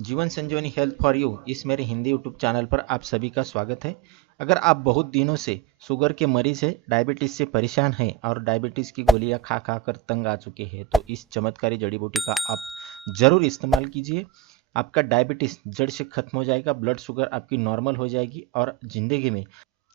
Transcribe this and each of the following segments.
जीवन संजीवनी health for you इस मेरे हिंदी यूट्यूब चैनल पर आप सभी का स्वागत है। अगर आप बहुत दिनों से शुगर के मरीज हैं, डायबिटीज़ से परेशान हैं और डायबिटीज़ की गोलियां खा खा कर तंग आ चुके हैं, तो इस चमत्कारी जड़ी बूटी का आप ज़रूर इस्तेमाल कीजिए। आपका डायबिटीज़ जड़ से खत्म हो जाएगा, ब्लड शुगर आपकी नॉर्मल हो जाएगी और ज़िंदगी में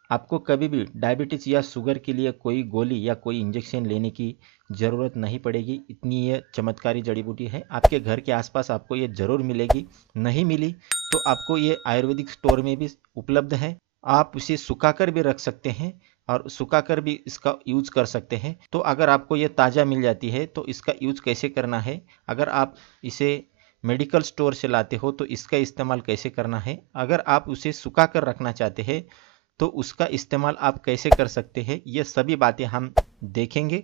आपको कभी भी डायबिटीज़ या शुगर के लिए कोई गोली या कोई इंजेक्शन लेने की ज़रूरत नहीं पड़ेगी। इतनी ये चमत्कारी जड़ी बूटी है, आपके घर के आसपास आपको ये ज़रूर मिलेगी। नहीं मिली तो आपको ये आयुर्वेदिक स्टोर में भी उपलब्ध है। आप उसे सुखाकर भी रख सकते हैं और सुखाकर भी इसका यूज कर सकते हैं। तो अगर आपको ये ताज़ा मिल जाती है तो इसका यूज कैसे करना है, अगर आप इसे मेडिकल स्टोर से लाते हो तो इसका इस्तेमाल कैसे करना है, अगर आप उसे सुखा कर रखना चाहते हैं तो उसका इस्तेमाल आप कैसे कर सकते हैं, ये सभी बातें हम देखेंगे।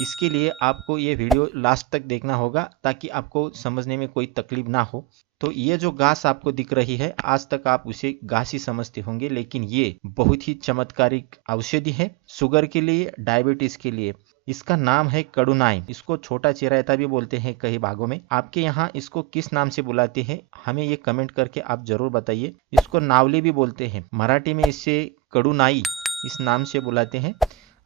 इसके लिए आपको ये वीडियो लास्ट तक देखना होगा ताकि आपको समझने में कोई तकलीफ ना हो। तो ये जो घास आपको दिख रही है, आज तक आप उसे घास ही समझते होंगे, लेकिन ये बहुत ही चमत्कारिक औषधि है शुगर के लिए, डायबिटीज के लिए। इसका नाम है कड़ुनाई। इसको छोटा चिरायता भी बोलते हैं कई भागों में। आपके यहाँ इसको किस नाम से बुलाते हैं हमें ये कमेंट करके आप जरूर बताइए। इसको नावली भी बोलते हैं, मराठी में इसे कड़ुनाई इस नाम से बुलाते हैं।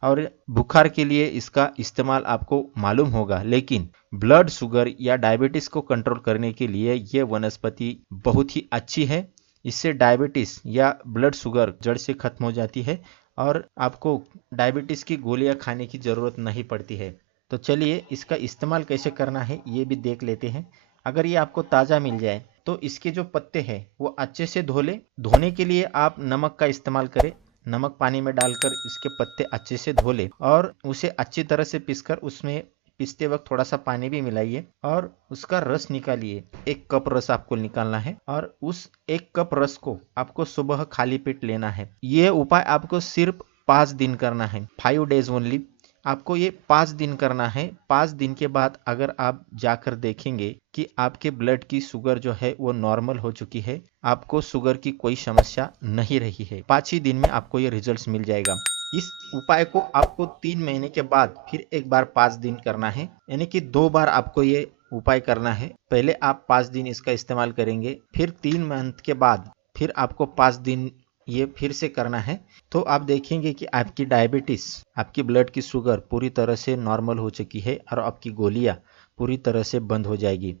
और बुखार के लिए इसका इस्तेमाल आपको मालूम होगा, लेकिन ब्लड शुगर या डायबिटीज को कंट्रोल करने के लिए ये वनस्पति बहुत ही अच्छी है। इससे डायबिटीज या ब्लड शुगर जड़ से खत्म हो जाती है और आपको डायबिटीज की गोलियां खाने की जरूरत नहीं पड़ती है। तो चलिए इसका इस्तेमाल कैसे करना है ये भी देख लेते हैं। अगर ये आपको ताज़ा मिल जाए तो इसके जो पत्ते हैं वो अच्छे से धो ले। धोने के लिए आप नमक का इस्तेमाल करें। नमक पानी में डालकर इसके पत्ते अच्छे से धो ले और उसे अच्छी तरह से पीसकर, उसमें पीसते वक्त थोड़ा सा पानी भी मिलाइए और उसका रस निकालिए। 1 कप रस आपको निकालना है और उस 1 कप रस को आपको सुबह खाली पेट लेना है। ये उपाय आपको सिर्फ 5 दिन करना है, 5 days ओनली। आपको ये 5 दिन करना है। 5 दिन के बाद अगर आप जाकर देखेंगे कि आपके ब्लड की शुगर जो है वो नॉर्मल हो चुकी है, आपको शुगर की कोई समस्या नहीं रही है, 5 ही दिन में आपको ये रिजल्ट्स मिल जाएगा। इस उपाय को आपको 3 महीने के बाद फिर एक बार 5 दिन करना है, यानी कि 2 बार आपको ये उपाय करना है। पहले आप 5 दिन इसका इस्तेमाल करेंगे, फिर 3 मंथ के बाद फिर आपको 5 दिन ये फिर से करना है। तो आप देखेंगे कि आपकी डायबिटीज, आपकी ब्लड की शुगर पूरी तरह से नॉर्मल हो चुकी है और आपकी गोलियां पूरी तरह से बंद हो जाएगी।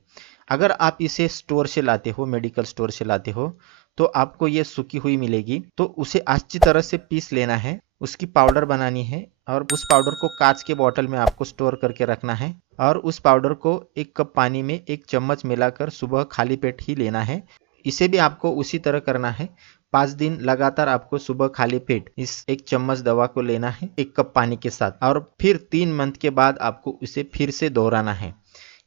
अगर आप इसे स्टोर से लाते हो, मेडिकल स्टोर से लाते हो, तो आपको ये सूखी हुई मिलेगी। तो उसे अच्छी तरह से पीस लेना है, उसकी पाउडर बनानी है और उस पाउडर को कांच के बोतल में आपको स्टोर करके रखना है। और उस पाउडर को 1 कप पानी में 1 चम्मच मिलाकर सुबह खाली पेट ही लेना है। इसे भी आपको उसी तरह करना है। 5 दिन लगातार आपको सुबह खाली पेट इस 1 चम्मच दवा को लेना है 1 कप पानी के साथ, और फिर 3 मंथ के बाद आपको उसे फिर से दोहराना है।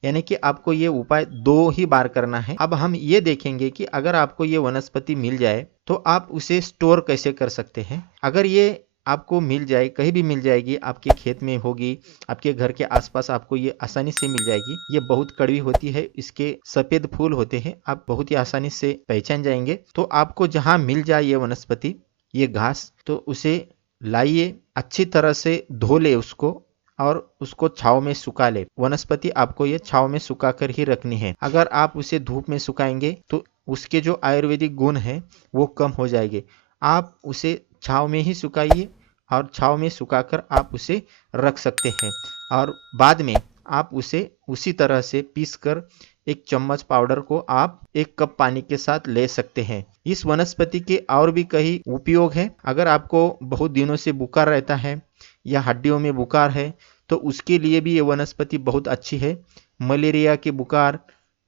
यानी कि आपको ये उपाय 2 ही बार करना है। अब हम ये देखेंगे कि अगर आपको ये वनस्पति मिल जाए तो आप उसे स्टोर कैसे कर सकते हैं। अगर ये आपको मिल जाए, कहीं भी मिल जाएगी, आपके खेत में होगी, आपके घर के आसपास आपको ये आसानी से मिल जाएगी। ये बहुत कड़वी होती है, इसके सफेद फूल होते हैं, आप बहुत ही आसानी से पहचान जाएंगे। तो आपको जहाँ मिल जाए ये वनस्पति, ये घास, तो उसे लाइए, अच्छी तरह से धो ले उसको और उसको छांव में सुखा ले। वनस्पति आपको ये छांव में सुखा कर ही रखनी है। अगर आप उसे धूप में सुखाएंगे तो उसके जो आयुर्वेदिक गुण हैं वो कम हो जाएंगे। आप उसे छांव में ही सुखाइए और छांव में सुखाकर आप उसे रख सकते हैं और बाद में आप उसे उसी तरह से पीसकर 1 चम्मच पाउडर को आप 1 कप पानी के साथ ले सकते हैं। इस वनस्पति के और भी कई उपयोग हैं। अगर आपको बहुत दिनों से बुखार रहता है या हड्डियों में बुखार है तो उसके लिए भी ये वनस्पति बहुत अच्छी है। मलेरिया के बुखार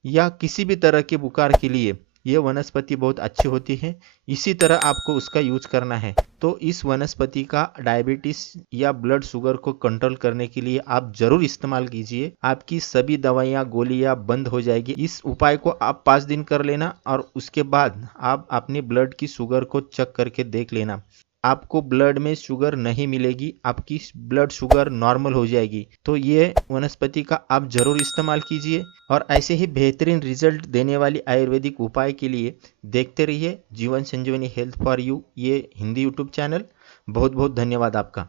या किसी भी तरह के बुखार के लिए ये वनस्पति बहुत अच्छी होती है। इसी तरह आपको उसका यूज करना है। तो इस वनस्पति का डायबिटीज या ब्लड शुगर को कंट्रोल करने के लिए आप जरूर इस्तेमाल कीजिए। आपकी सभी दवाइयाँ गोलियां बंद हो जाएगी। इस उपाय को आप 5 दिन कर लेना और उसके बाद आप अपने ब्लड की शुगर को चेक करके देख लेना। आपको ब्लड में शुगर नहीं मिलेगी, आपकी ब्लड शुगर नॉर्मल हो जाएगी। तो ये वनस्पति का आप जरूर इस्तेमाल कीजिए और ऐसे ही बेहतरीन रिजल्ट देने वाली आयुर्वेदिक उपाय के लिए देखते रहिए जीवन संजीवनी हेल्थ फॉर यू, ये हिंदी यूट्यूब चैनल। बहुत बहुत धन्यवाद आपका।